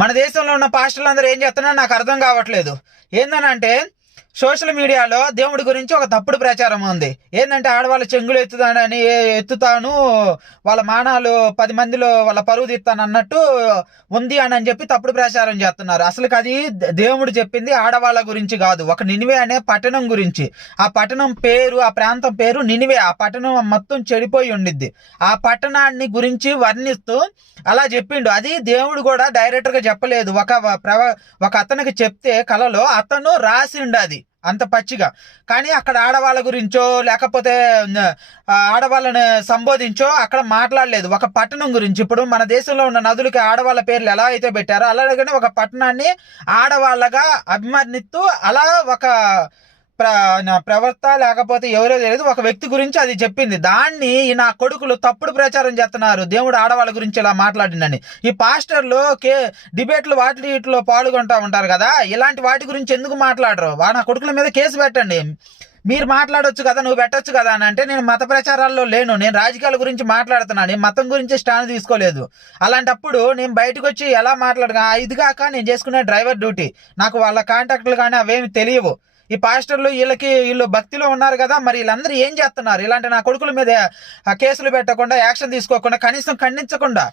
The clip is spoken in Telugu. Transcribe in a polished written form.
మన దేశంలో ఉన్న పాస్టర్లు అందరూ ఏం చేస్తున్నారో నాకు అర్థం కావట్లేదు. ఏందనంటే సోషల్ మీడియాలో దేవుడి గురించి ఒక తప్పుడు ప్రచారం ఉంది. ఏంటంటే ఆడవాళ్ళ చెంగులు ఎత్తుతాను, వాళ్ళ మానాలు 10 మందిలో వాళ్ళ పరువు తీస్తాను అన్నట్టు ఉంది అని చెప్పి తప్పుడు ప్రచారం చేస్తున్నారు. అసలు అది దేవుడు చెప్పింది ఆడవాళ్ళ గురించి కాదు, ఒక నినివే అనే పట్టణం గురించి. ఆ పట్టణం పేరు, ఆ ప్రాంతం పేరు నినివే. ఆ పట్టణం మొత్తం చెడిపోయి ఉండిద్ది. ఆ పట్టణాన్ని గురించి వర్ణిస్తూ అలా చెప్పిండు. అది దేవుడు కూడా డైరెక్ట్ గా చెప్పలేదు. ఒక అతనికి చెప్తే కలలో అతను రాసిండు అది అంత పచ్చిగా. కానీ అక్కడ ఆడవాళ్ళ గురించో లేకపోతే ఆడవాళ్ళని సంబోధించో అక్కడ మాట్లాడలేదు. ఒక పట్టణం గురించి, ఇప్పుడు మన దేశంలో ఉన్న నదులకి ఆడవాళ్ళ పేర్లు ఎలా అయితే పెట్టారో అలాగనే ఒక పట్టణాన్ని ఆడవాళ్ళగా అభివర్ణిస్తూ అలా ఒక ప్రవర్త లేకపోతే ఎవరో తెలియదు ఒక వ్యక్తి గురించి అది చెప్పింది. దాన్ని నా కొడుకులు తప్పుడు ప్రచారం చేస్తున్నారు, దేవుడు ఆడవాళ్ళ గురించి ఇలా మాట్లాడిందని. ఈ పాస్టర్లు డిబేట్లు వీటిలో పాల్గొంటా ఉంటారు కదా, ఇలాంటి వాటి గురించి ఎందుకు మాట్లాడరు? నా కొడుకుల మీద కేసు పెట్టండి. మీరు మాట్లాడొచ్చు కదా, నువ్వు పెట్టొచ్చు కదా అని అంటే, నేను మత ప్రచారాల్లో లేను, నేను రాజకీయాల గురించి మాట్లాడుతున్నాను, నేను మతం గురించి స్టాండ్ తీసుకోలేదు. అలాంటప్పుడు నేను బయటకు వచ్చి ఎలా మాట్లాడగా, ఇది కాక నేను చేసుకునే డ్రైవర్ డ్యూటీ, నాకు వాళ్ళ కాంటాక్ట్లు కానీ అవేమి తెలియవు. ఈ పాస్టర్లు వీళ్ళు భక్తిలో ఉన్నారు కదా, మరి వీళ్ళందరూ ఏం చేస్తున్నారు? ఇలాంటి నా కొడుకుల మీద కేసులు పెట్టకుండా, యాక్షన్ తీసుకోకుండా, కనీసం ఖండించకుండా